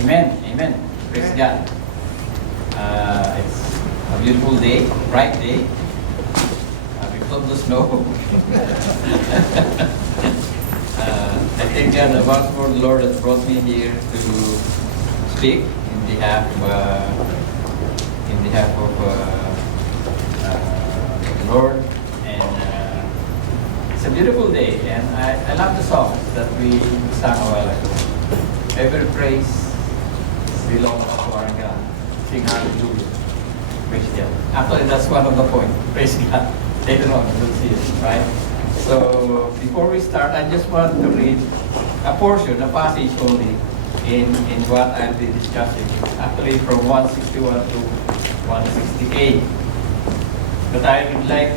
Amen. Amen. Praise God. It's a beautiful day, bright day. Before the snow. I thank God once more the Lord has brought me here to speak in behalf of the Lord. And it's a beautiful day, and I love the song that we sang a while ago. Every praise belongs to our God. Sing hallelujah. Praise God. Actually, that's one of the points. Praise God. Later on, we'll see it, right? So, before we start, I just want to read a portion, a passage only, in what I'll be discussing. Actually, from 161 to 168. But I would like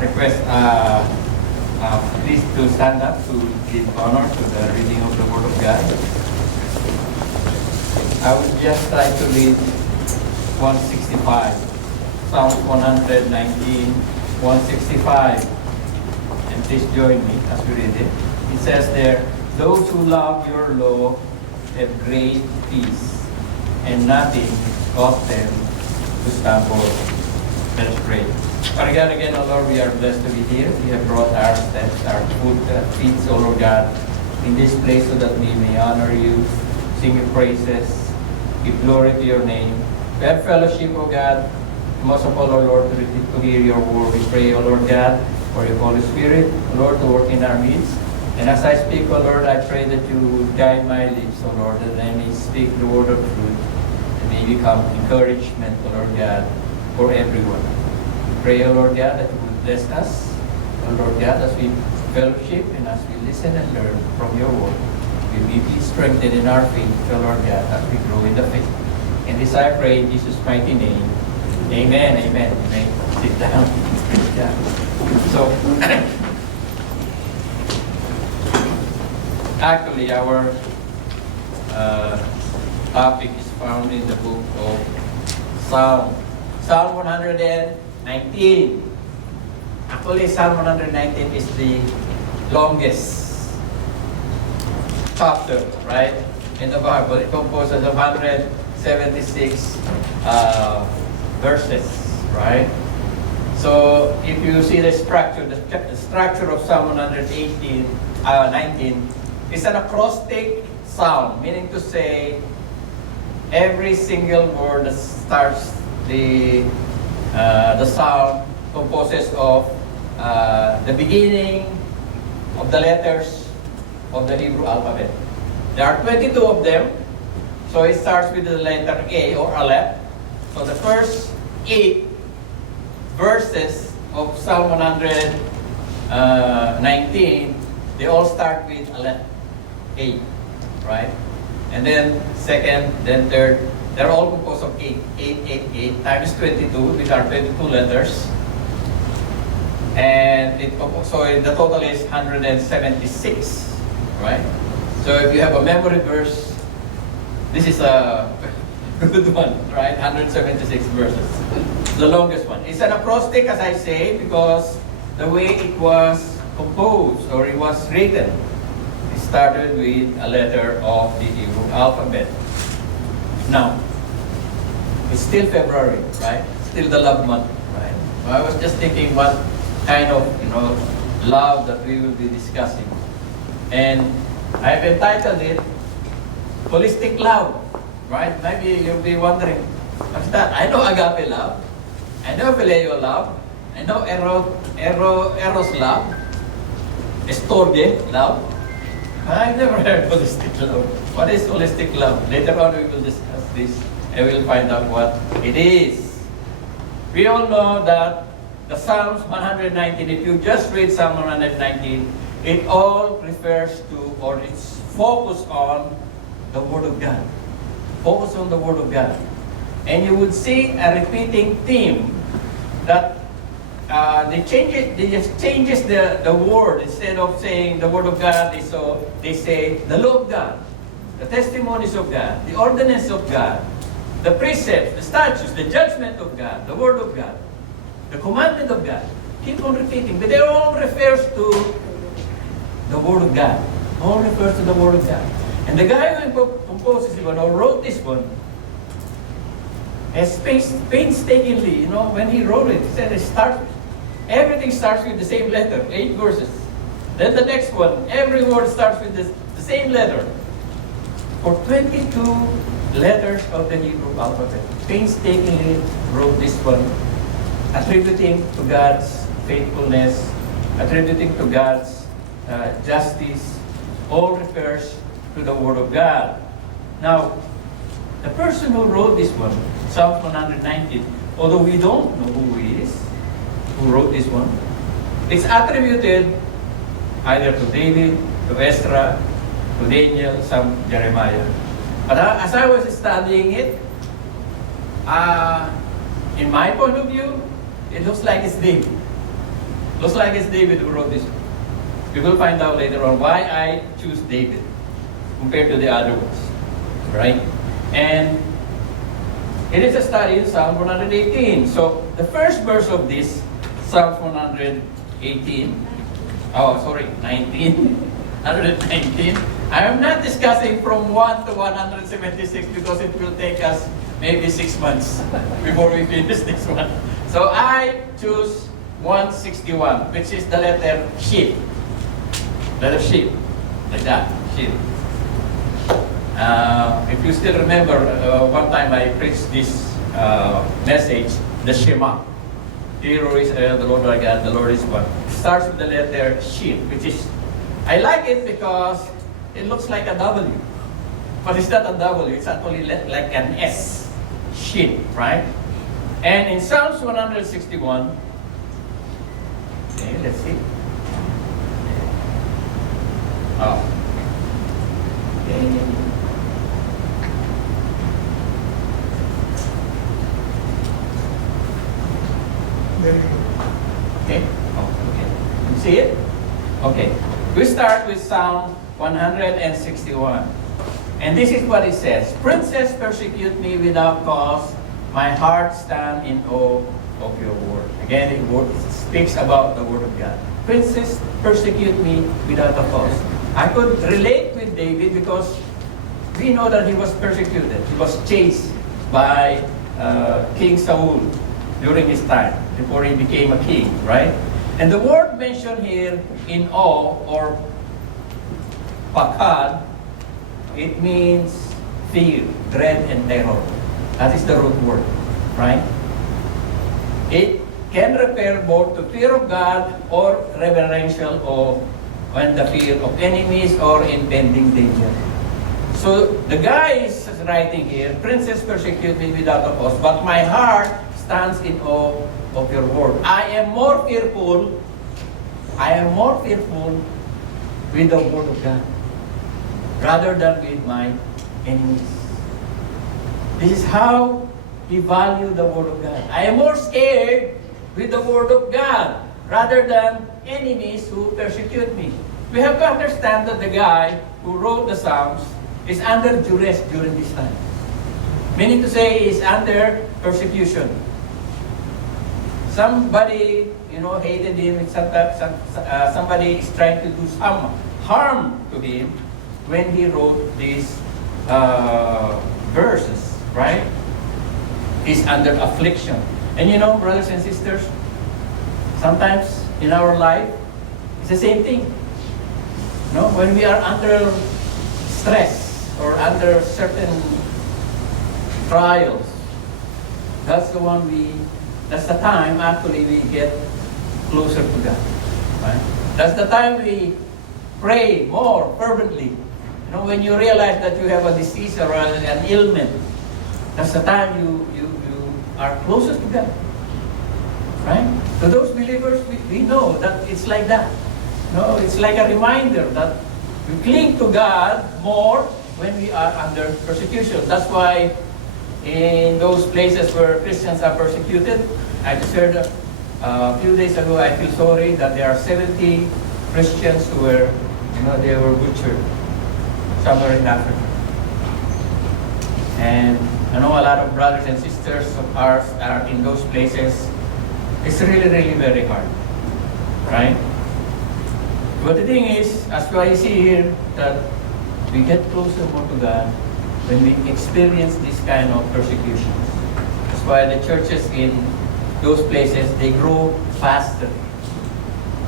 request please to stand up to give honor to the reading of the Word of God. I would just try to read 165, Psalm 119, 165. And please join me as we read it. It says there, "Those who love your law have great peace, and nothing caused them to stumble." Let us pray. Father God, again, O Lord, we are blessed to be here. We have brought our steps, our feet, O Lord God, in this place so that we may honor you, sing your praises, give glory to your name. We have fellowship, O God, most of all, O Lord, to hear your word. We pray, O Lord God, for your Holy Spirit, O Lord, to work in our midst. And as I speak, O Lord, I pray that you guide my lips, O Lord, that I may speak the word of truth, and may become encouragement, O Lord God, for everyone. We pray, O Lord God, that you would bless us, O Lord God, as we fellowship and as we listen and learn from your word. We may be strengthened in our faith, O Lord God, as we grow in the faith. And this I pray in Jesus' mighty name. Amen, amen. Amen. Sit down. Yeah. So, actually, our topic is found in the book of Psalm 119. Actually, Psalm 119 is the longest chapter, right, in the Bible. It composes of 176 verses, right? So, if you see the structure of Psalm 119 is an acrostic psalm, meaning to say every single word that starts the psalm composes of the beginning of the letters of the Hebrew alphabet. There are 22 of them, so it starts with the letter A or Aleph. So the first 8 verses of Psalm 119, they all start with Aleph, A, right? And then second, then third, they're all composed of 8. 8 times 22, which are 22 letters. And so the total is 176, right? So if you have a memory verse, this is a good one, right? 176 verses. The longest one. It's an acrostic, as I say, because the way it was composed or it was written, it started with a letter of the Hebrew alphabet. Now, it's still February, right? Still the love month, right? So I was just thinking what kind of, love that we will be discussing. And I've entitled it, Holistic Love, right? Maybe you'll be wondering, what's that? I know agape love. I know phileo love. I know eros love. Estorge love. I've never heard holistic love. What is holistic love? Later on we will discuss this and we'll find out what it is. We all know that the Psalms 119, if you just read Psalm 119, it all refers to, or it's focused on the Word of God. Focus on the Word of God. And you would see a repeating theme that they just changes the word. Instead of saying the Word of God, they say the law of God, the testimonies of God, the ordinance of God, the precepts, the statutes, the judgment of God, the Word of God, the commandment of God. Keep on repeating, but they all refers to the Word of God. All refers to the Word of God. And the guy who composed this one, or wrote this one, has painstakingly, when he wrote it, he said everything starts with the same letter, 8 verses. Then the next one, every word starts with the same letter. For 22 letters of the Hebrew alphabet, painstakingly wrote this one, attributing to God's faithfulness, attributing to God's justice, all refers to the Word of God. Now, the person who wrote this one, Psalm 119, although we don't know who he is, who wrote this one, it's attributed either to David, to Ezra, to Daniel, some Jeremiah. But as I was studying it, in my point of view, it looks like it's David. Looks like it's David who wrote this one. We will find out later on why I choose David compared to the other ones, right? And it is a study in Psalm 118. So the first verse of this, Psalm 19. 119. I am not discussing from 1 to 176 because it will take us maybe 6 months before we finish this one. So I choose 161, which is the letter sheep. Letter sheep, like that, sheep. If you still remember, one time I preached this message, the Shema. Hear, O Israel, the Lord our God, the Lord is one. It starts with the letter sheep, which is, I like it because it looks like a W. But it's not a W, it's actually like an S. Sheep, right? And in Psalms 161, okay, let's see. Oh. Okay. There you go. Okay. Oh, okay. You see it? Okay. We start with Psalm 161. And this is what it says. Princes persecute me without cause. My heart stands in awe of your word. Again, it speaks about the word of God. Princes persecute me without a cause. I could relate with David because we know that he was persecuted. He was chased by King Saul during his time, before he became a king, right? And the word mentioned here in awe or pakad, it means fear, dread, and terror. That is the root word, right? It can refer both to fear of God or reverential awe when the fear of enemies or impending danger. So the guy is writing here, princes persecute me without a cause, but my heart stands in awe of your word. I am more fearful with the word of God rather than with my enemies. This is how he valued the word of God. I am more scared with the word of God rather than enemies who persecute me. We have to understand that the guy who wrote the Psalms is under duress during this time. Meaning to say, he is under persecution. Somebody, hated him. Somebody is trying to do some harm to him when he wrote these verses, right? He's under affliction. And brothers and sisters, sometimes in our life, it's the same thing. When we are under stress or under certain trials, that's the time actually we get closer to God. Right? That's the time we pray more fervently. When you realize that you have a disease or an ailment, that's the time you are closest to God. Right? So those believers, we know that it's like that. It's like a reminder that we cling to God more when we are under persecution. That's why in those places where Christians are persecuted, I just heard a few days ago, I feel sorry that there are 70 Christians who were, they were butchered somewhere in Africa. And I know a lot of brothers and sisters of ours are in those places. It's really, really very hard, right? But the thing is, as I see here, that we get closer more to God when we experience this kind of persecutions. That's why the churches in those places, they grow faster.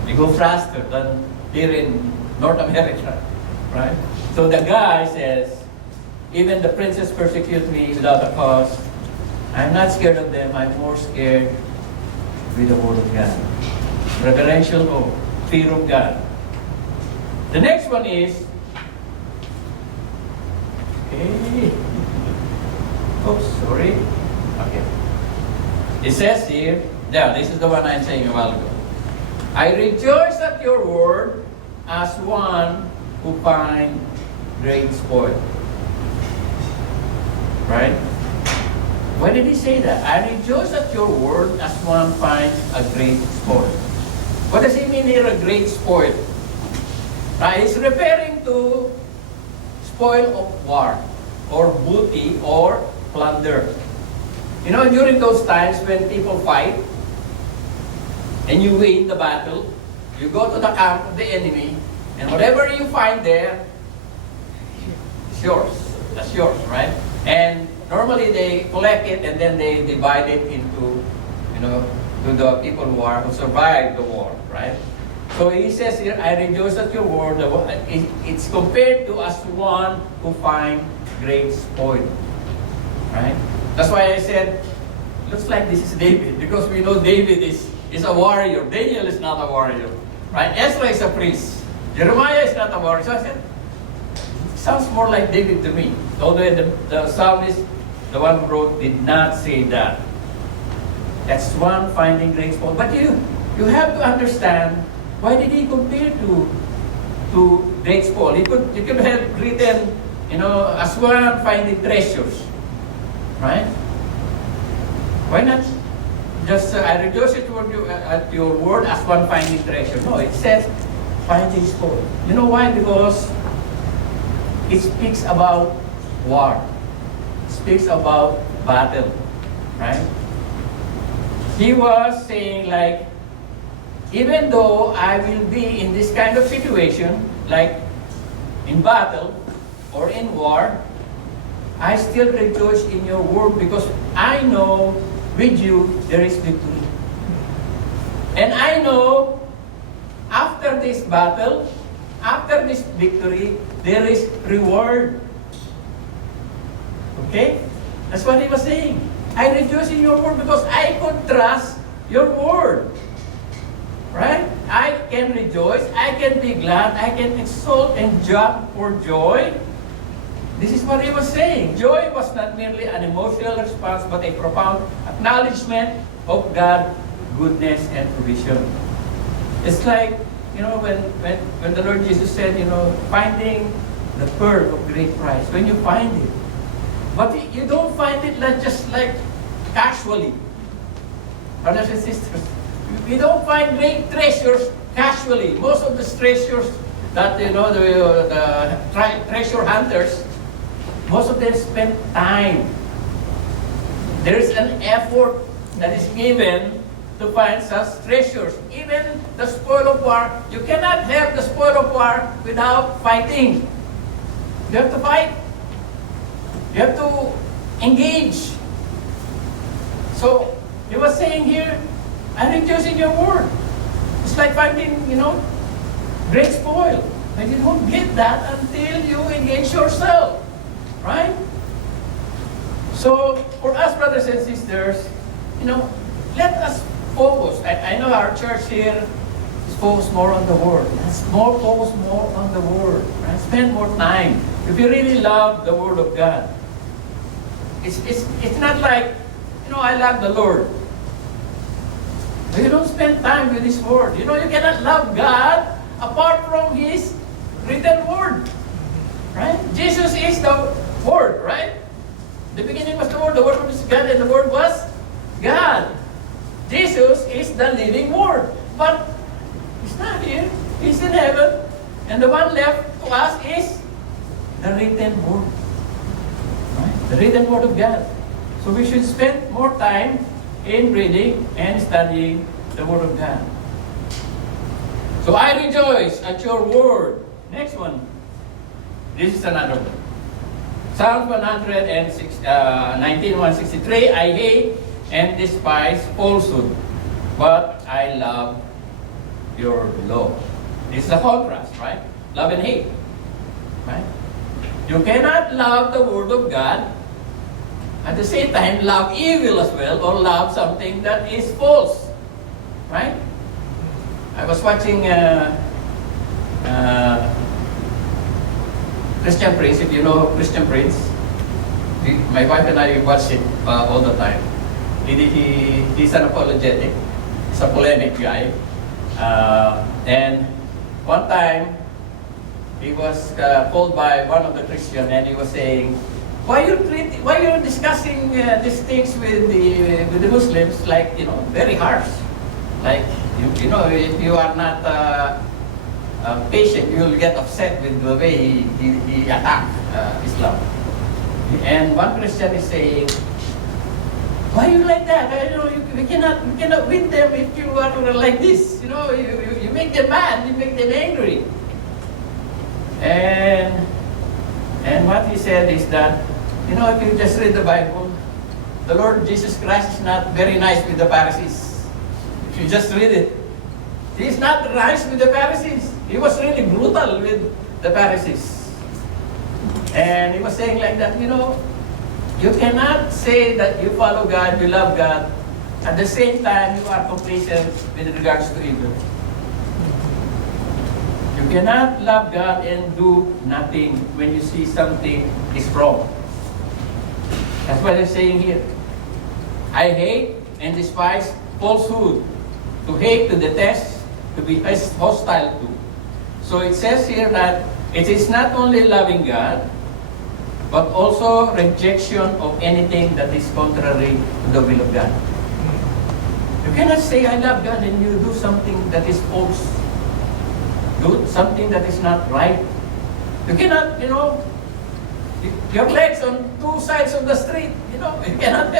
They go faster than here in North America, right? So the guy says, even the princes persecute me without a cause. I'm not scared of them. I'm more scared with the word of God. Reverential awe, fear of God. The next one is, okay. Oops, sorry. Okay. It says here, this is the one I'm saying a while ago. I rejoice at your word as one who finds great spoil. Right? Why did he say that? I rejoice at your word as one finds a great spoil. What does he mean here, a great spoil? Right? He's referring to spoil of war, or booty, or plunder. You know, during those times when people fight, and you win the battle, you go to the camp of the enemy, and whatever you find there, it's yours. That's yours, right? And normally they collect it and then they divide it into, to the people who survived the war, right? So he says here, I rejoice at your word. It's compared to as one who find great spoil, right? That's why I said, looks like this is David, because we know David is a warrior. Daniel is not a warrior, right? Ezra is a priest. Jeremiah is not a warrior. So I said, sounds more like David to me. Although the psalmist, the one who wrote, did not say that. That's one finding great spoil. But you have to understand, why did he compare to great spoil? He could have written, as one finding treasures, right? Why not just, I rejoice at your word as one finding treasure? No, it says finding spoil. You know why? Because it speaks about war. It speaks about battle, right? He was saying like, even though I will be in this kind of situation, like in battle or in war, I still rejoice in your word because I know with you there is victory. And I know after this battle, after this victory, there is reward. Okay? That's what he was saying. I rejoice in your word because I could trust your word. Right? I can rejoice, I can be glad, I can exult and jump for joy. This is what he was saying. Joy was not merely an emotional response, but a profound acknowledgement of God's goodness and provision. It's like, when the Lord Jesus said, finding the pearl of great price. When you find it, but you don't find it just like casually. Brothers and sisters, we don't find great treasures casually. Most of the treasures that, the treasure hunters, most of them spend time. There is an effort that is given to find such treasures. Even the spoil of war, you cannot have the spoil of war without fighting. You have to fight. You have to engage. So, he was saying here, I rejoice in your word. It's like finding, great spoil. But you don't get that until you engage yourself. Right? So, for us, brothers and sisters, let us focus. I know our church here is focused more on the Word. Let's focus more on the Word. Right? Spend more time. If you really love the Word of God, it's not like, I love the Lord. But you don't spend time with His Word. You cannot love God apart from His written Word. Right? Jesus is the Word, right? The beginning was the Word was God, and the Word was God. Jesus is the living Word. But He's not here. He's in heaven. And the one left to us is the written Word. Right? The written Word of God. So we should spend more time in reading and studying the Word of God. So I rejoice at your Word. Next one. This is another one. Psalm 163, I hate and despise falsehood, but I love your law. This is a contrast, right? Love and hate, right? You cannot love the Word of God, at the same time love evil as well, or love something that is false, right? I was watching Christian Prince, if you know Christian Prince. My wife and I watch it all the time. He's an apologetic. He's a polemic guy. And one time, he was called by one of the Christians, and he was saying, why you discussing these things with the Muslims like, very harsh? Like, if you are not patient, you will get upset with the way he attacked Islam. And one Christian is saying, why you like that? We cannot win them if you are like this. You make them mad, you make them angry. And what he said is that, if you just read the Bible, the Lord Jesus Christ is not very nice with the Pharisees. If you just read it, he's not nice with the Pharisees. He was really brutal with the Pharisees. And he was saying like that, you cannot say that you follow God, you love God, at the same time you are complacent with regards to evil. You cannot love God and do nothing when you see something is wrong. That's what I'm saying here. I hate and despise falsehood. To hate, to detest, to be hostile to. So it says here that it is not only loving God, but also rejection of anything that is contrary to the will of God. You cannot say, I love God, and you do something that is false. Do something that is not right. You cannot, your legs on two sides of the street. You cannot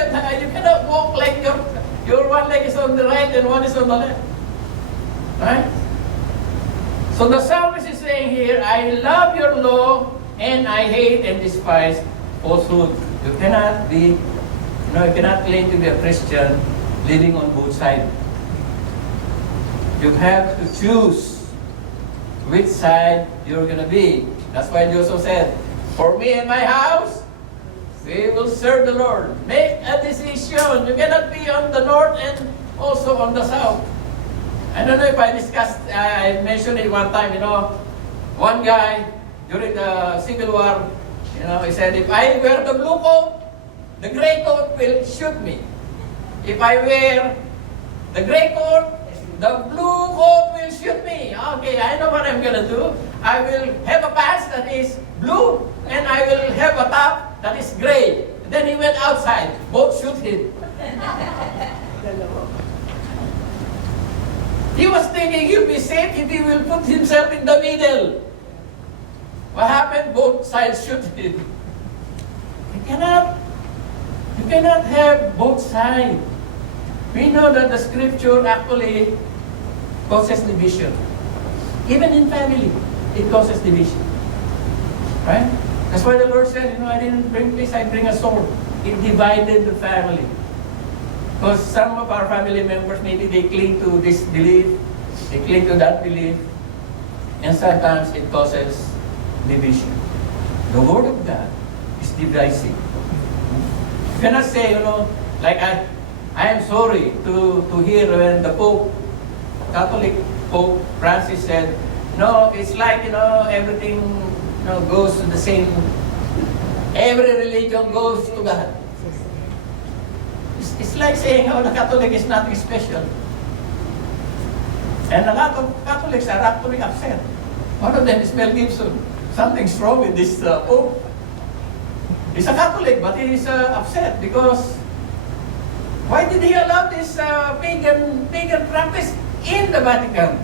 walk like your one leg is on the right and one is on the left. Right? So the psalmist is saying here, I love your law, and I hate and despise falsehood. You cannot claim to be a Christian living on both sides. You have to choose which side you're going to be. That's why Joseph said, for me and my house, we will serve the Lord. Make a decision. You cannot be on the north and also on the south. I don't know if I mentioned it one time, one guy, during the Civil War, he said, if I wear the blue coat, the gray coat will shoot me. If I wear the gray coat, the blue coat will shoot me. Okay, I know what I'm going to do. I will have a pants that is blue, and I will have a top that is gray. Then he went outside. Both shoot him. He was thinking he'll be safe if he will put himself in the middle. What happened? Both sides shoot him. You cannot have both sides. We know that the scripture actually causes division. Even in family, it causes division. Right? That's why the Lord said, I didn't bring peace, I bring a sword. It divided the family. Because some of our family members, maybe they cling to this belief, they cling to that belief, and sometimes it causes division. The Word of God is divisive. You cannot say, like I am sorry to hear when the Pope, Catholic Pope Francis said, it's like, everything goes to the same, every religion goes to God. It's like saying, the Catholic is nothing special. And a lot of Catholics are actually upset. One of them is Mel Gibson. Something's wrong with this Pope. He's a Catholic, but he is upset because why did he allow this pagan practice in the Vatican?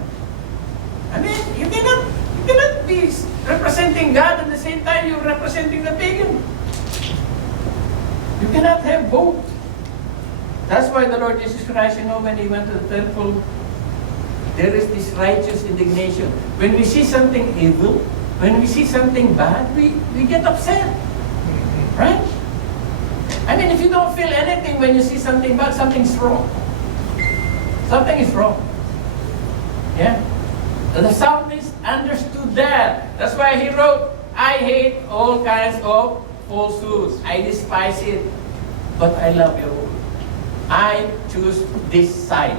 I mean, you cannot be representing God at the same time you're representing the pagan. You cannot have both. That's why the Lord Jesus Christ, when he went to the temple, there is this righteous indignation. When we see something evil, When we see something bad, we get upset. Right? I mean, if you don't feel anything when you see something bad, something's wrong. Something is wrong. Yeah? The psalmist understood that. That's why he wrote, I hate all kinds of falsehoods. I despise it. But I love your word. I choose this side.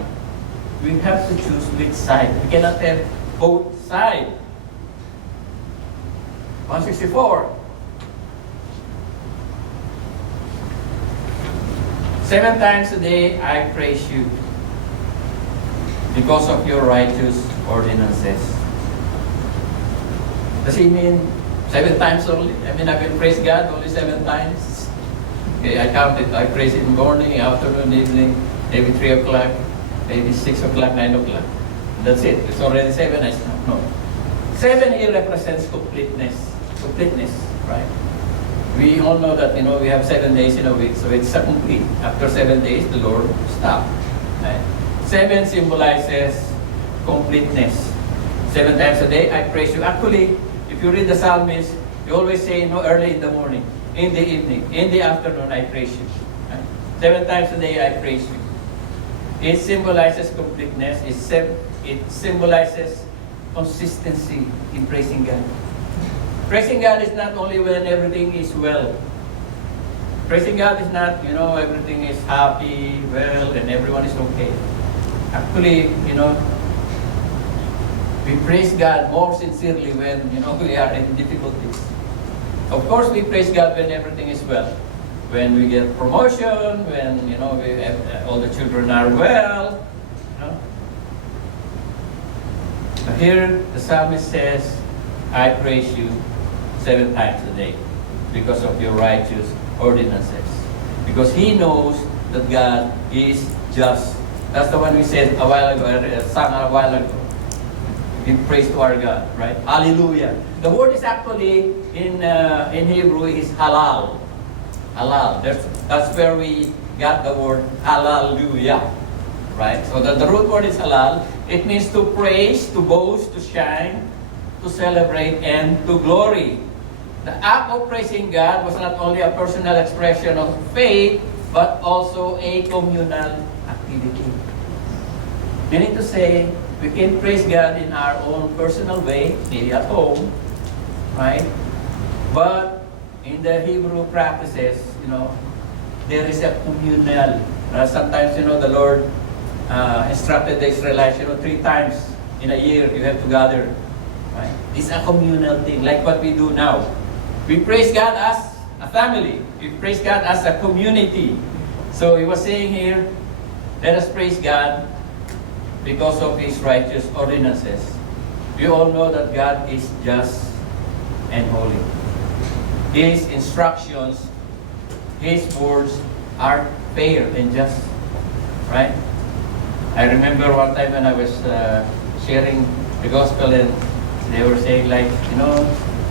We have to choose which side. We cannot have both sides. 164. 7 times a day I praise you because of your righteous ordinances. Does he mean 7 times only? I mean, I will praise God only 7 times. Okay, I counted. I praise in morning, afternoon, evening, maybe 3 o'clock, maybe 6 o'clock, 9 o'clock. That's it. It's already 7. I stop. No. 7 here represents completeness. Completeness, right? We all know that, we have 7 days in a week, so it's complete. After 7 days, the Lord stopped. Right? 7 symbolizes completeness. 7 times a day, I praise you. Actually, if you read the psalmist, you always say, early in the morning, in the evening, in the afternoon, I praise you. Right? 7 times a day, I praise you. It symbolizes completeness. It symbolizes consistency in praising God. Praising God is not only when everything is well. Praising God is not, everything is happy, well, and everyone is okay. Actually, we praise God more sincerely when, we are in difficulties. Of course, we praise God when everything is well. When we get promotion, when, we have, all the children are well. But here, the psalmist says, I praise you 7 times a day because of your righteous ordinances. Because he knows that God is just. That's the one we said a while ago, sang a while ago. Give praise to our God, right? Hallelujah. The word is actually in Hebrew is halal. Halal. That's where we got the word hallelujah, right? So the root word is halal. It means to praise, to boast, to shine, to celebrate, and to glory. The act of praising God was not only a personal expression of faith, but also a communal activity. Meaning to say, we can praise God in our own personal way, maybe at home, right? But in the Hebrew practices, there is a communal. Sometimes, the Lord instructed the Israelites, 3 times in a year you have to gather. Right? It's a communal thing, like what we do now. We praise God as a family. We praise God as a community. So he was saying here, let us praise God because of his righteous ordinances. We all know that God is just and holy. His instructions, his words are fair and just. Right? I remember one time when I was sharing the gospel and they were saying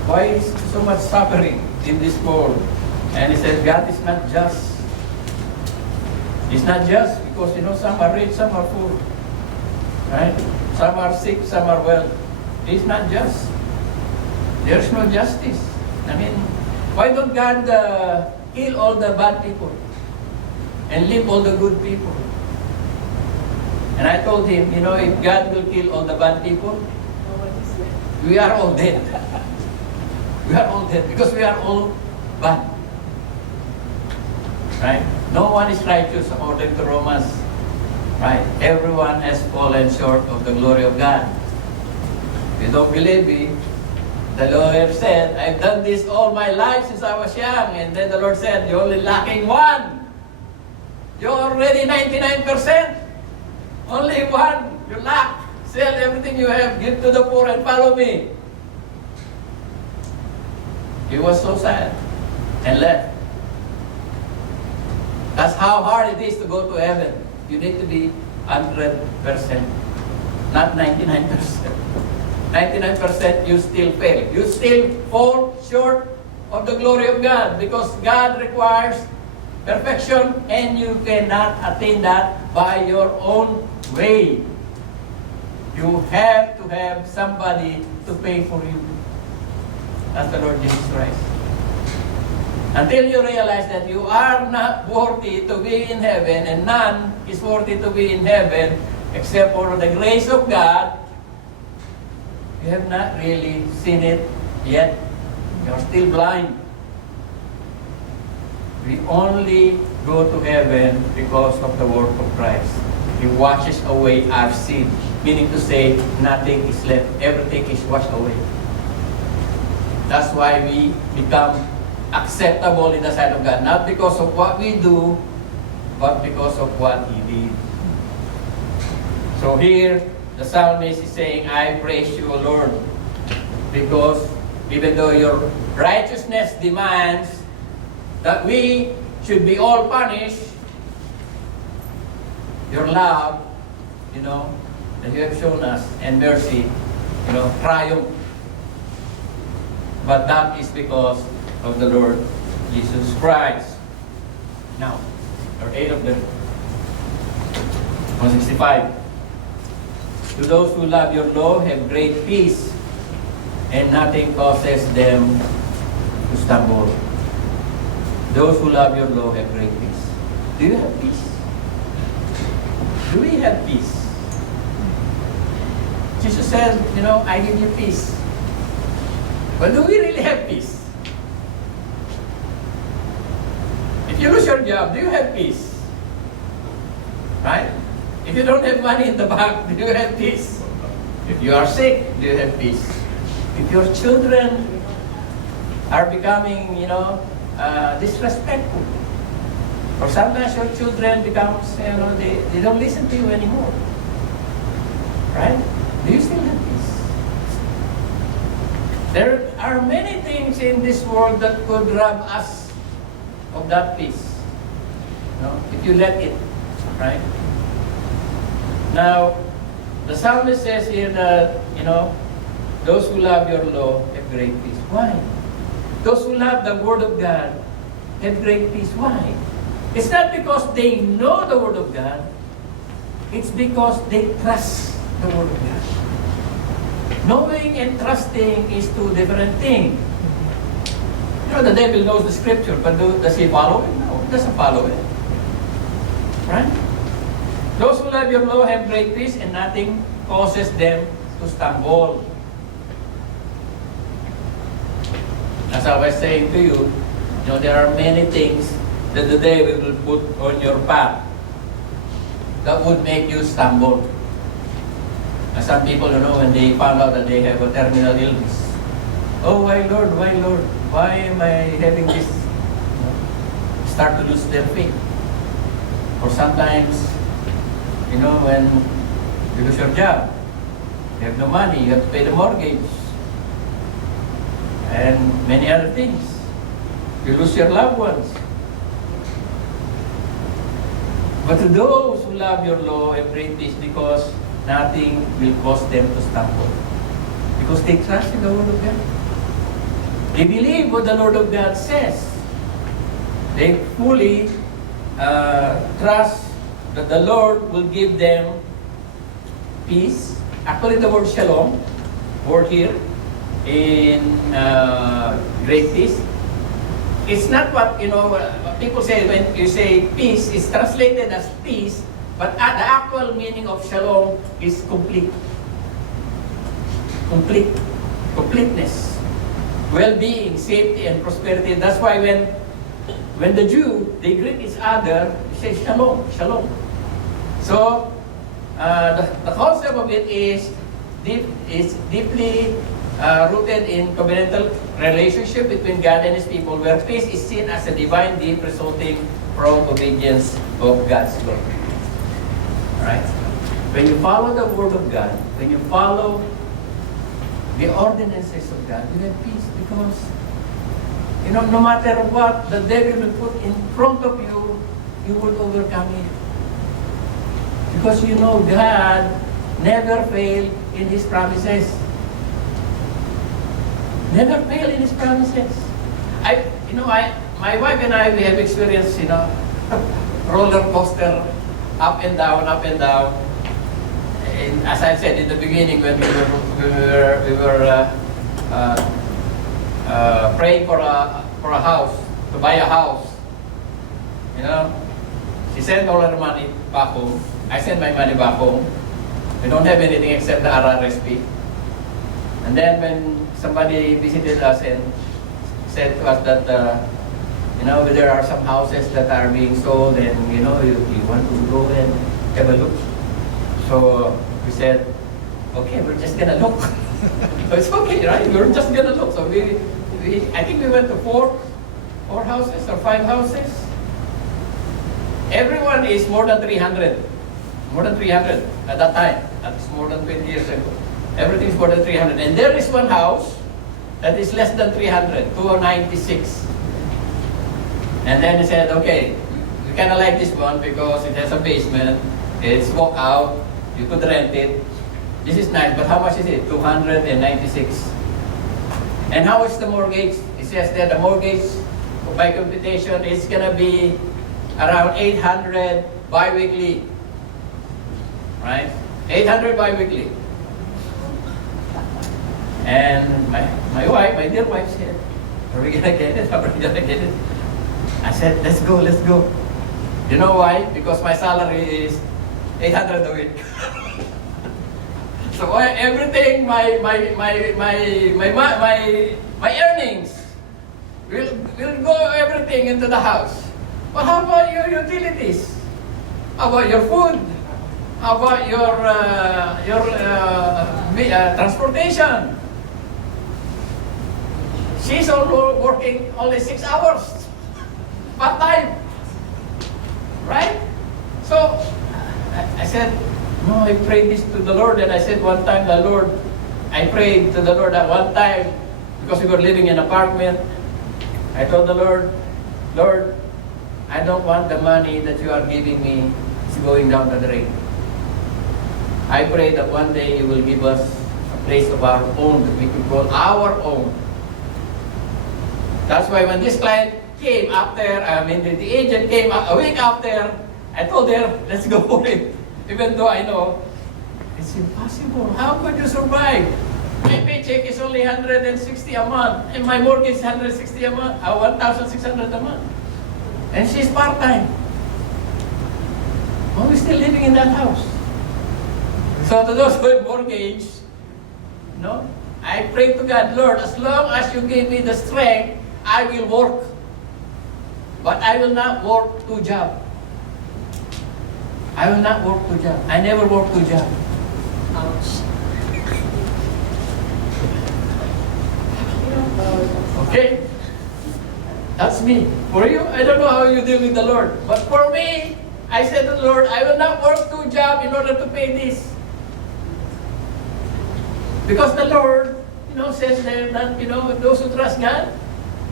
why is so much suffering in this world? And he said, God is not just. He's not just because, some are rich, some are poor. Right? Some are sick, some are well. He's not just. There's no justice. I mean, why don't God kill all the bad people and leave all the good people? And I told him, if God will kill all the bad people, we are all dead. We are all dead because we are all bad. Right? No one is righteous according to Romans. Right? Everyone has fallen short of the glory of God. If you don't believe me, the lawyer said, I've done this all my life since I was young. And then the Lord said, you're only lacking 1. You're already 99%. Only 1 you lack. Sell everything you have, give to the poor, and follow me. He was so sad and left. That's how hard it is to go to heaven. You need to be 100%, not 99%. 99% you still fail. You still fall short of the glory of God because God requires perfection and you cannot attain that by your own way. You have to have somebody to pay for you. as the Lord Jesus Christ. Until you realize that you are not worthy to be in heaven and none is worthy to be in heaven except for the grace of God, you have not really seen it yet. You are still blind. We only go to heaven because of the work of Christ. He washes away our sin, meaning to say nothing is left. Everything is washed away. That's why we become acceptable in the sight of God, not because of what we do, but because of what He did. So here, the psalmist is saying, I praise you, O Lord, because even though your righteousness demands that we should be all punished, your love, that you have shown us, and mercy, triumph. But that is because of the Lord Jesus Christ. Now, there are 8 of them. 165. To those who love your law have great peace, and nothing causes them to stumble. Those who love your law have great peace. Do you have peace? Do we have peace? Jesus said, I give you peace. But do we really have peace? If you lose your job, do you have peace? Right? If you don't have money in the bank, do you have peace? If you are sick, do you have peace? If your children are becoming, disrespectful, or sometimes your children becomes, they don't listen to you anymore. Right? Do you still have peace? There are many things in this world that could rob us of that peace. If you let it. Right? Now, the psalmist says here that, those who love your law have great peace. Why? Those who love the Word of God have great peace. Why? It's not because they know the Word of God. It's because they trust the Word of God. Knowing and trusting is two different things. The devil knows the Scripture, but does he follow it? No, he doesn't follow it. Right? Those who love your law have great peace, and nothing causes them to stumble. As I was saying to you, there are many things that the devil will put on your path that would make you stumble. As some people, when they found out that they have a terminal illness, oh, why Lord, why am I having this? Start to lose their faith. Or sometimes, when you lose your job, you have no money, you have to pay the mortgage, and many other things. You lose your loved ones. But to those who love your law have great peace, because nothing will cause them to stumble. Because they trust in the Word of God. They believe what the Lord of God says. They fully trust that the Lord will give them peace. Actually, the word shalom, word here in great peace, it's not what people say when you say peace. It's translated as peace, but the actual meaning of shalom is completeness, well-being, safety, and prosperity. That's why when the Jew, they greet each other, they say shalom, shalom. So the concept of it is deeply rooted in covenantal relationship between God and His people, where peace is seen as a divine gift resulting from obedience of God's law. Right? When you follow the Word of God, when you follow the ordinances of God, you have peace, because no matter what the devil will put in front of you, you will overcome it. Because God never failed in His promises. Never failed in His promises. My wife and I, we have experienced, roller coaster, up and down, up and down. And as I said in the beginning, when we were praying for a house, to buy a house. You know, she sent all her money back home. I sent my money back home. We don't have anything except the RRSP. And then when somebody visited us and said to us that, you know, there are some houses that are being sold and, you know, you want to go and have a look. So we said, okay, we're just gonna look. So it's okay, right? We're just gonna look. So I think we went to four houses or 5 houses. Everyone is more than 300. More than 300 at that time. That's more than 20 years ago. Everything is more than 300. And there is one house that is less than 300, 296. And then he said, okay, we kind of like this one because it has a basement, it's walk out, you could rent it. This is nice, but how much is it? 296. And how is the mortgage? It says that the mortgage, by computation, is gonna be around 800 bi-weekly. Right? 800 bi-weekly. And my wife, my dear wife said, are we gonna get it? Are we gonna get it? I said, let's go, let's go. You know why? Because my salary is 800 a week. So everything, my earnings will go everything into the house. But how about your utilities? How about your food? How about your transportation? She's working only 6 hours, part-time, right? So I said, no, I prayed this to the Lord, and I said one time, I prayed to the Lord at one time, because we were living in an apartment. I told the Lord, Lord, I don't want the money that you are giving me is going down the drain. I pray that one day you will give us a place of our own that we could call our own. That's why when this client came after, the agent came a week after, I told her, let's go for it. Even though I know it's impossible. How could you survive? My paycheck is only 160 a month, and my mortgage is 160 a month, 1,600 a month. And she's part-time. But we're still living in that house. So to those who have mortgage, no, I pray to God, Lord, as long as you give me the strength, I will work. But I will not work 2 jobs. I will not work 2 jobs. I never work 2 jobs. Ouch. Okay? That's me. For you, I don't know how you deal with the Lord. But for me, I said to the Lord, I will not work 2 jobs in order to pay this. Because the Lord, says that, those who trust God,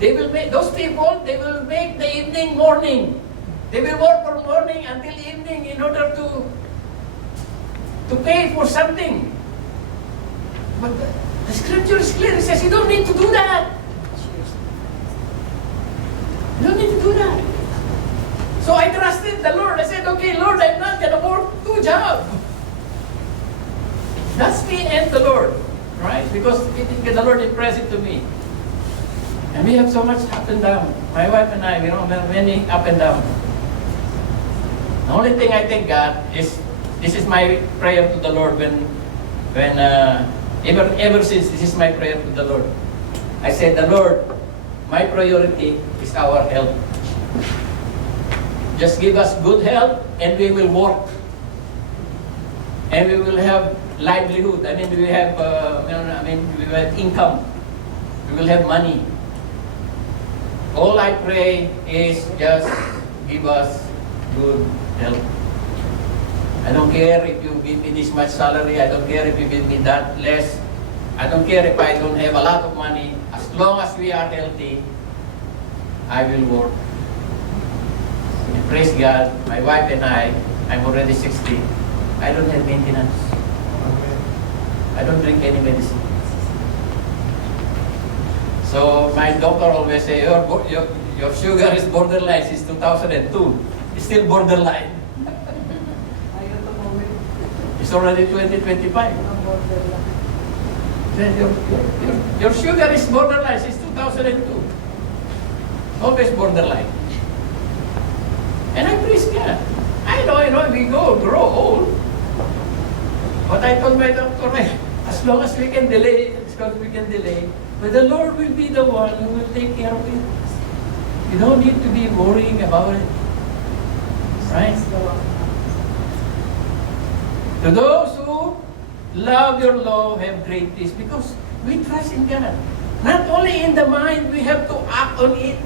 they will make, those people, they will make the evening morning. They will work from morning until evening in order to pay for something. But the scripture is clear. It says you don't need to do that. You don't need to do that. So I trusted the Lord. I said, okay, Lord, I'm not going to work 2 jobs. That's me and the Lord. Right? Because the Lord impressed it to me. And we have so much up and down. My wife and I, many up and down. The only thing I thank God is, this is my prayer to the Lord ever since, this is my prayer to the Lord. I said, the Lord, my priority is our health. Just give us good health and we will work. And we will have livelihood. We will have income. We will have money. All I pray is just give us good health. I don't care if you give me this much salary. I don't care if you give me that less. I don't care if I don't have a lot of money. As long as we are healthy, I will work. And praise God, my wife and I'm already 60. I don't have maintenance. I don't drink any medicine. So my doctor always say, your sugar is borderline since 2002. It's still borderline. It's already 2025. Your sugar is borderline since 2002. Always borderline. And I praise God. I know, we grow old. But I told my doctor, as long as we can delay, but the Lord will be the one who will take care of it. You don't need to be worrying about it. Right? To those who love your law have great peace because we trust in God. Not only in the mind, we have to act on it.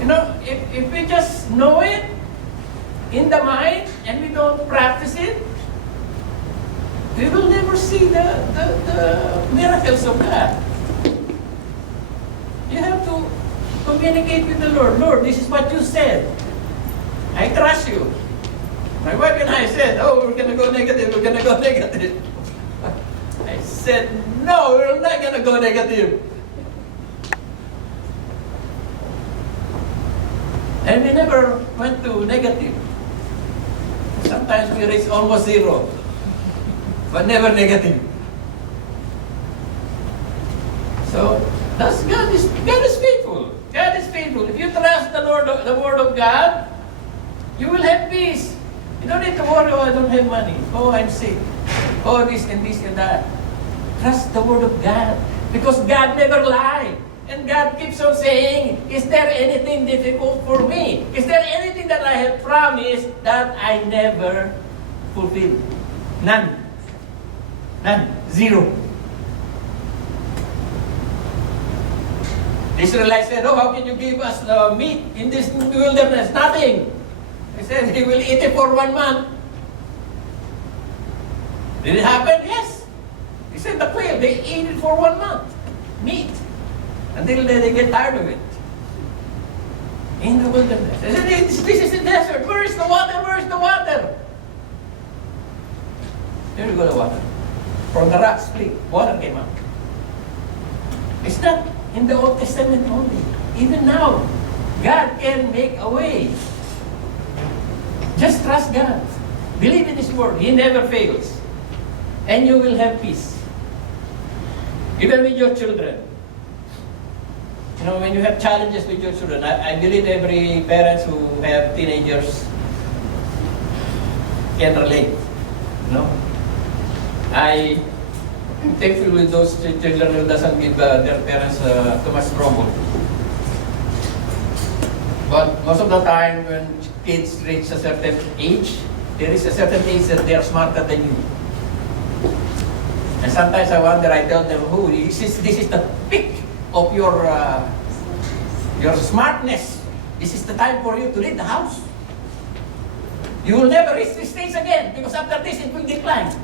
You know, if we just know it in the mind and we don't practice it, we will never see the miracles of God. You have to communicate with the Lord. Lord, this is what you said. I trust you. My wife and I said, oh, we're going to go negative, we're going to go negative. I said, no, we're not going to go negative. And we never went to negative. Sometimes we reach almost zero, but never negative. So, that's God is faithful. God is faithful. If you trust the Lord, the Word of God, you will have peace. You don't need to worry, oh, I don't have money. Oh, I'm sick. Oh, this and that. Trust the Word of God. Because God never lies. And God keeps on saying, is there anything difficult for me? Is there anything that I have promised that I never fulfilled? None. None. Zero. The Israelites said, oh, how can you give us meat in this wilderness? Nothing. He said, he will eat it for 1 month. Did it happen? Yes. He said the quail, they ate it for 1 month. Meat. Until they get tired of it. In the wilderness. He said, this is the desert. Where is the water? Where is the water? There you go, the water. From the rock split, water came out. It's not in the Old Testament only. Even now, God can make a way. Just trust God. Believe in His Word. He never fails. And you will have peace. Even with your children. You know, when you have challenges with your children, I believe every parents who have teenagers can relate. You know? I am thankful with those children who doesn't give their parents too much trouble. But most of the time when kids reach a certain age, there is a certain age that they are smarter than you. And sometimes I wonder, I tell them, oh, this is the peak of your smartness. This is the time for you to leave the house. You will never reach this stage again because after this it will decline.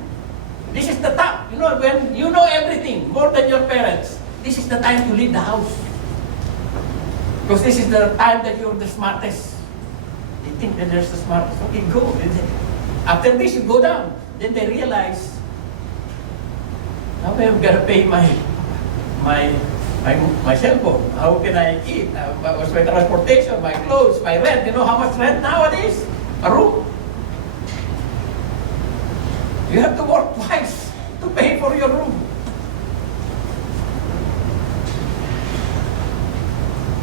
This is the top. You know, when you know everything more than your parents, this is the time to leave the house. Because this is the time that you're the smartest. They think that there's the smartest. Okay, go. After this, you go down. Then they realize, how am I going to pay my cell phone? How can I eat? What's my transportation, my clothes, my rent? You know how much rent nowadays? A room? You have to work twice to pay for your room.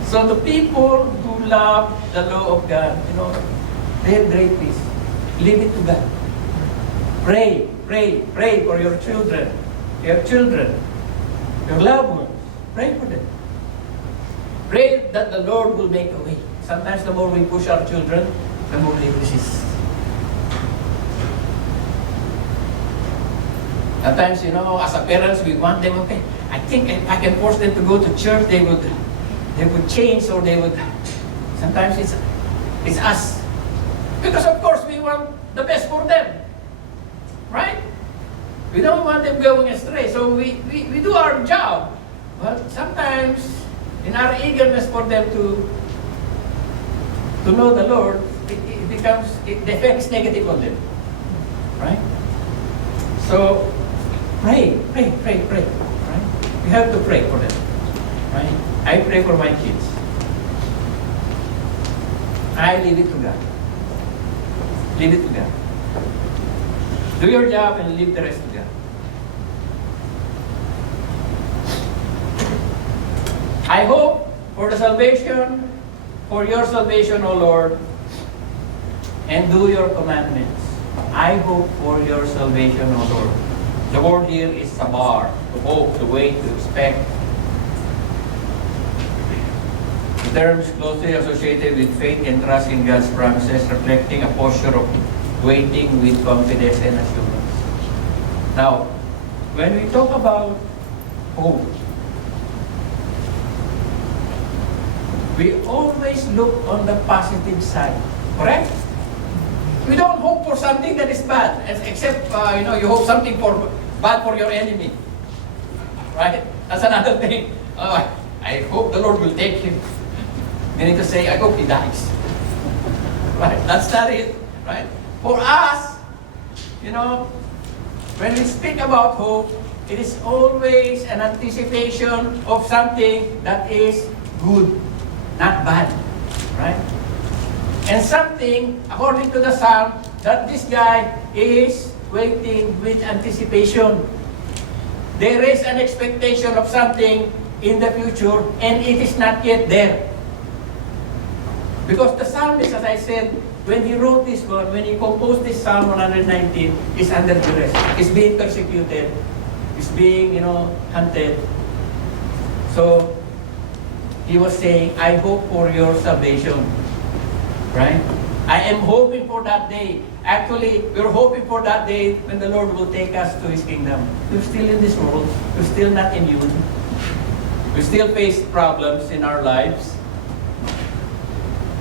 So the people who love the law of God, you know, they have great peace. Leave it to God. Pray, pray, pray for your children, your loved ones. Pray for them. Pray that the Lord will make a way. Sometimes the more we push our children, the more they resist. At times, you know, as a parents, we want them, okay, I think if I can force them to go to church, they would change, or they would, sometimes it's us. Because of course we want the best for them. Right? We don't want them going astray. So we do our job. But sometimes, in our eagerness for them to know the Lord, the effect is negative on them. Right? So, pray. Right? You have to pray for them. Right? I pray for my kids. I leave it to God. Leave it to God. Do your job and leave the rest to God. I hope for the salvation, for your salvation, O Lord, and do your commandments. I hope for your salvation, O Lord. The word here is sabar, to hope, to wait, to expect. The term is closely associated with faith and trust in God's promises, reflecting a posture of waiting with confidence and assurance. Now, when we talk about hope, we always look on the positive side, correct? We don't hope for something that is bad, except you hope something bad for your enemy, right? That's another thing. I hope the Lord will take him. Meaning to say, I hope he dies. Right? That's not it, right? For us, when we speak about hope, it is always an anticipation of something that is good, not bad, right? And something, according to the Psalm, that this guy is waiting with anticipation. There is an expectation of something in the future, and it is not yet there. Because the psalmist, as I said, when he wrote this one, when he composed this Psalm 119, is under duress. He's being persecuted. He's being, hunted. So, he was saying, I hope for your salvation. Right? I am hoping for that day. Actually, we're hoping for that day when the Lord will take us to His kingdom. We're still in this world. We're still not immune. We still face problems in our lives.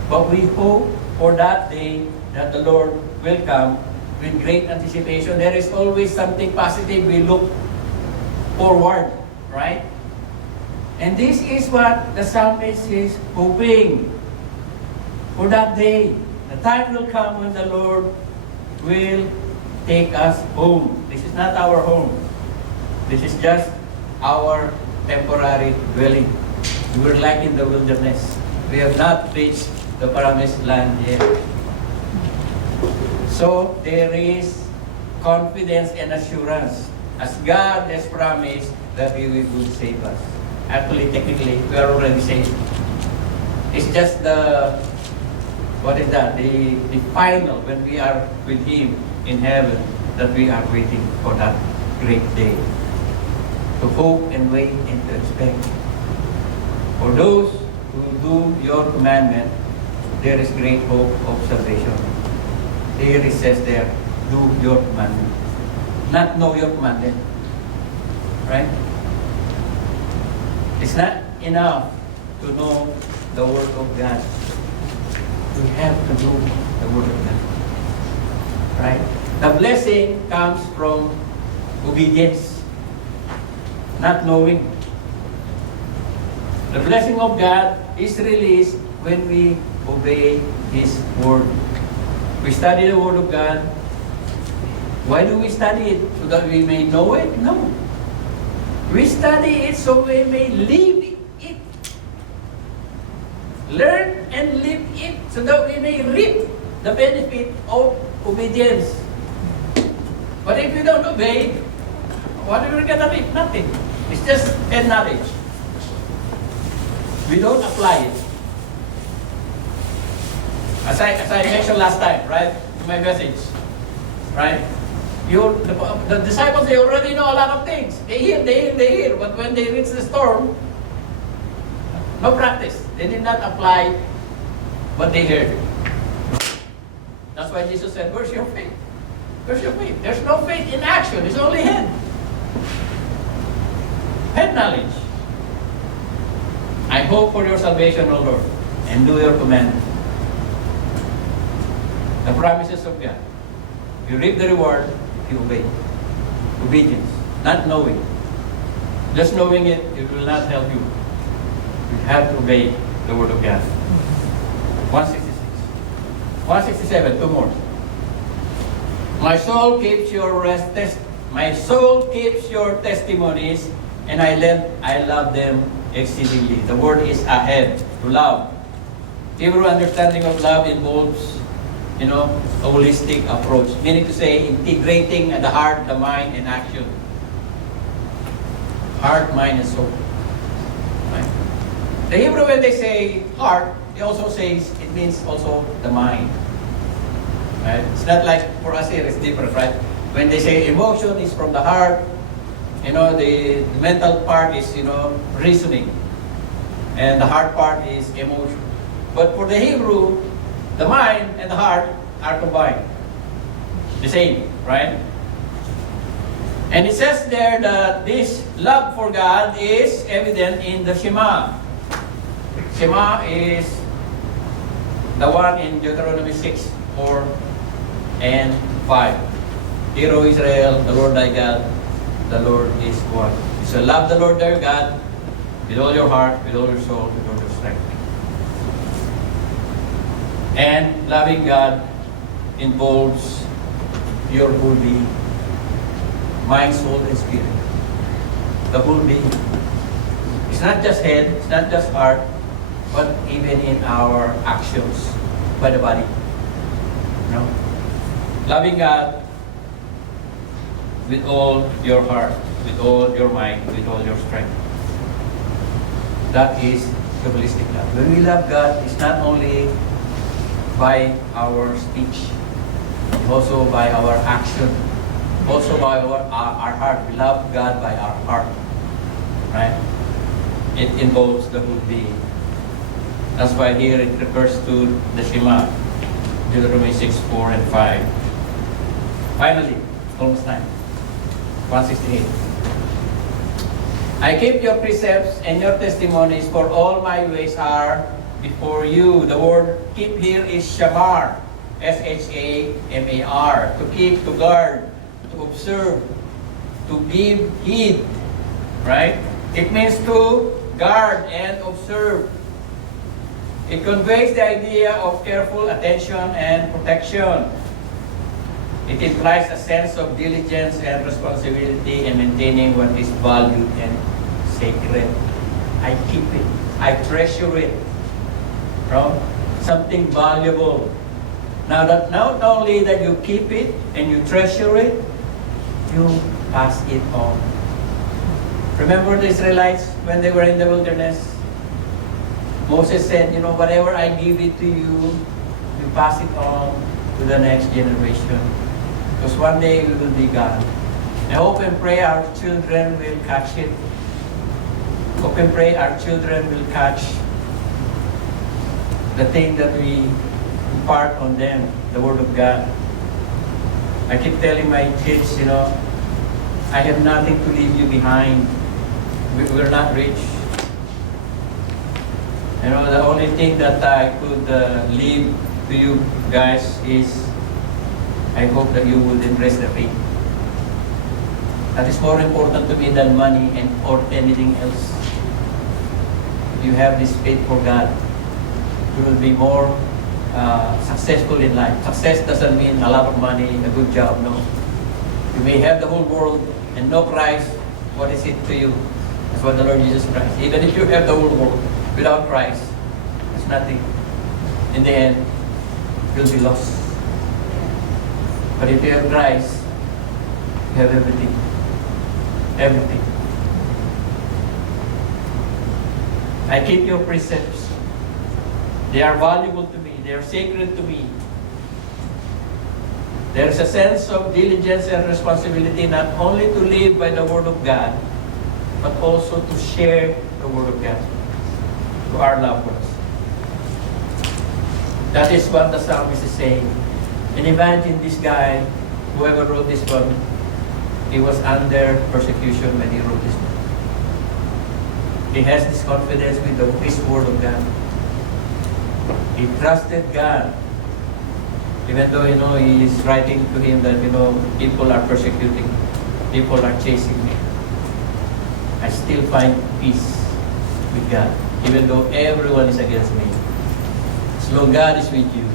But we hope for that day that the Lord will come with great anticipation. There is always something positive we look forward, right? And this is what the psalmist is hoping for that day. The time will come when the Lord will take us home. This is not our home. This is just our temporary dwelling. We're like in the wilderness. We have not reached the promised land yet. So there is confidence and assurance as God has promised that He will save us. Actually, technically, we are already saved. It's just the final, when we are with Him in heaven, that we are waiting for that great day. To hope and wait and to expect. For those who do your commandment, there is great hope of salvation. Here it says there, do your commandment. Not know your commandment. Right? It's not enough to know the Word of God. We have to do the Word of God. Right? The blessing comes from obedience, not knowing. The blessing of God is released when we obey His Word. We study the Word of God. Why do we study it? So that we may know it? No. We study it so we may live it. Learn and live it so that we may reap the benefit of obedience. But if you don't obey, what are we going to reap? Nothing. It's just head knowledge. We don't apply it. As I mentioned last time, right, in my message, right? The disciples, they already know a lot of things. They hear. But when they reach the storm, no practice. They did not apply what they heard. That's why Jesus said, where's your faith? Where's your faith? There's no faith in action. It's only head. Head knowledge. I hope for your salvation, O Lord, and do your commandments. The promises of God. You reap the reward if you obey. Obedience, not knowing. Just knowing it will not help you. You have to obey the Word of God. 166. 167, two more. My soul keeps your testimonies, and I love them exceedingly. The word is ahead, to love. Hebrew understanding of love involves, a holistic approach. Meaning to say, integrating the heart, the mind, and action. Heart, mind, and soul. Right? The Hebrew, when they say heart, they also says it means also the mind. Right? It's not like for us here, it's different, right? When they say emotion is from the heart, the mental part is, reasoning. And the heart part is emotion. But for the Hebrew, the mind and the heart are combined. The same, right? And it says there that this love for God is evident in the Shema. Shema is the one in Deuteronomy 6, 4, and 5. Hear, O Israel, the Lord thy God, the Lord is one. So love the Lord thy God with all your heart, with all your soul, with all your strength. And loving God involves your whole being. Mind, soul, and spirit. The whole being. It's not just head, it's not just heart, but even in our actions by the body. Loving God with all your heart, with all your mind, with all your strength. That is the holistic love. When we love God, it's not only by our speech, also by our action, also by our heart. We love God by our heart. Right? It involves the whole being. That's why here it refers to the Shema, Deuteronomy 6, 4, and 5. Finally, almost time. 168. I keep your precepts and your testimonies, for all my ways are before you. The word keep here is shamar, S-H-A-M-A-R. To keep, to guard, to observe, to give heed. Right? It means to guard and observe. It conveys the idea of careful attention and protection. It implies a sense of diligence and responsibility in maintaining what is valued and sacred. I keep it. I treasure it. Something valuable. Now, that not only that you keep it and you treasure it, you pass it on. Remember the Israelites when they were in the wilderness? Moses said, whatever I give it to you, you pass it on to the next generation. Because one day we will be gone. I hope and pray our children will catch it. Hope and pray our children will catch the thing that we impart on them, the Word of God. I keep telling my kids, I have nothing to leave you behind. We're not rich. The only thing that I could leave to you guys is I hope that you will embrace the faith. That is more important to me than money or anything else. If you have this faith for God, you will be more successful in life. Success doesn't mean a lot of money, a good job, no. You may have the whole world and no Christ. What is it to you? That's what the Lord Jesus Christ. Even if you have the whole world without Christ, it's nothing. In the end, you'll be lost. But if you have Christ, you have everything. Everything. I keep your precepts. They are valuable to me. They are sacred to me. There is a sense of diligence and responsibility not only to live by the Word of God, but also to share the Word of God to our loved ones. That is what the psalmist is saying. And imagine this guy, whoever wrote this book, he was under persecution when he wrote this book. He has this confidence with his Word of God. He trusted God. Even though, he is writing to him that, people are persecuting, people are chasing me. I still find peace with God, even though everyone is against me. As long as God is with you.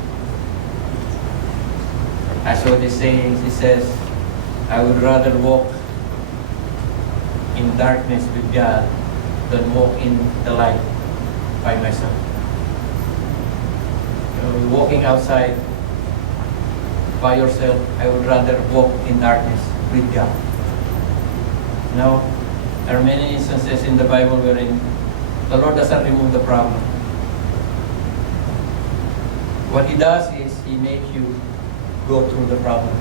As what he says, he says, I would rather walk in darkness with God than walk in the light by myself. Walking outside by yourself, I would rather walk in darkness with God. There are many instances in the Bible wherein The Lord doesn't remove the problem. What He does is He makes you go through the problem.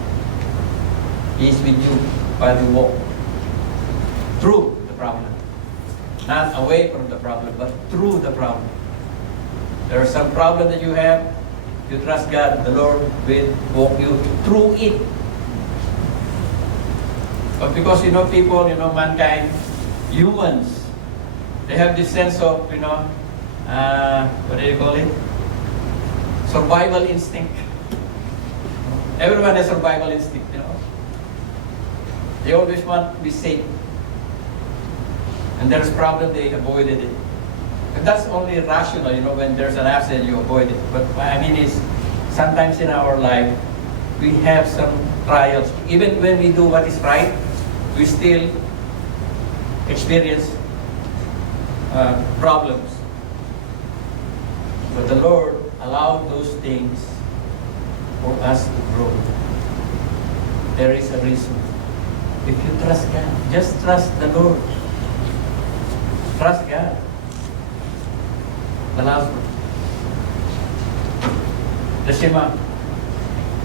He is with you while you walk through the problem. Not away from the problem, but through the problem. There are some problem that you have. You trust God, the Lord will walk you through it. But because people, mankind, humans, they have this sense of, what do you call it? Survival instinct. Everyone has survival instinct, They always want to be safe. And there's problem, they avoided it. And that's only rational, when there's an accident, you avoid it. But what I mean is, sometimes in our life, we have some trials. Even when we do what is right, we still experience problems. But the Lord allowed those things for us to grow. There is a reason. If you trust God, just trust the Lord. Trust God. The last one. The Shema.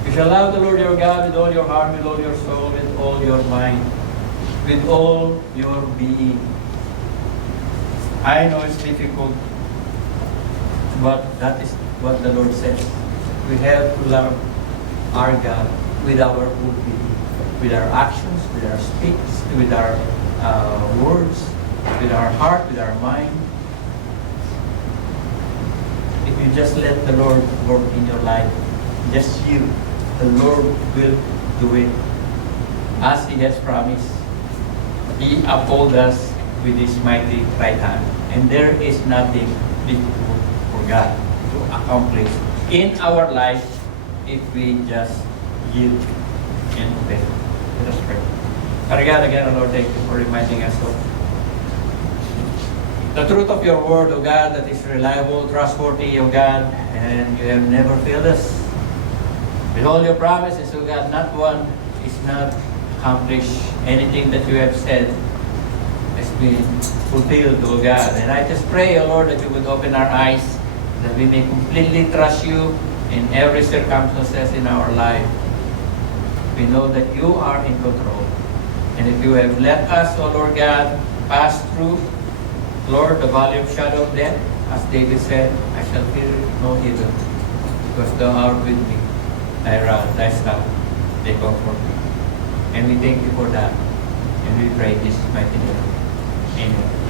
You shall love the Lord your God with all your heart, with all your soul, with all your mind, with all your being. I know it's difficult, but that is what the Lord says. We have to love our God with our whole being, with our actions, with our speech, with our words, with our heart, with our mind. If you just let the Lord work in your life, just you, the Lord will do it as He has promised. He upholds us with His mighty right hand. And there is nothing difficult for God to accomplish in our life if we just yield and obey. Let us pray. Father God, again, Lord, thank you for reminding us of the truth of your word, O God, that is reliable, trustworthy, O God, and you have never failed us. With all your promises, O God, not one is not accomplished. Anything that you have said has been fulfilled, O God. And I just pray, O Lord, that you would open our eyes, that we may completely trust you in every circumstances in our life. We know that you are in control. And if you have let us, O Lord God, pass through, Lord, the valley of shadow of death, as David said, I shall fear no evil, because thou art with me. Thy rod, thy staff, they comfort me. And we thank you for that. And we pray this mighty name. Amen.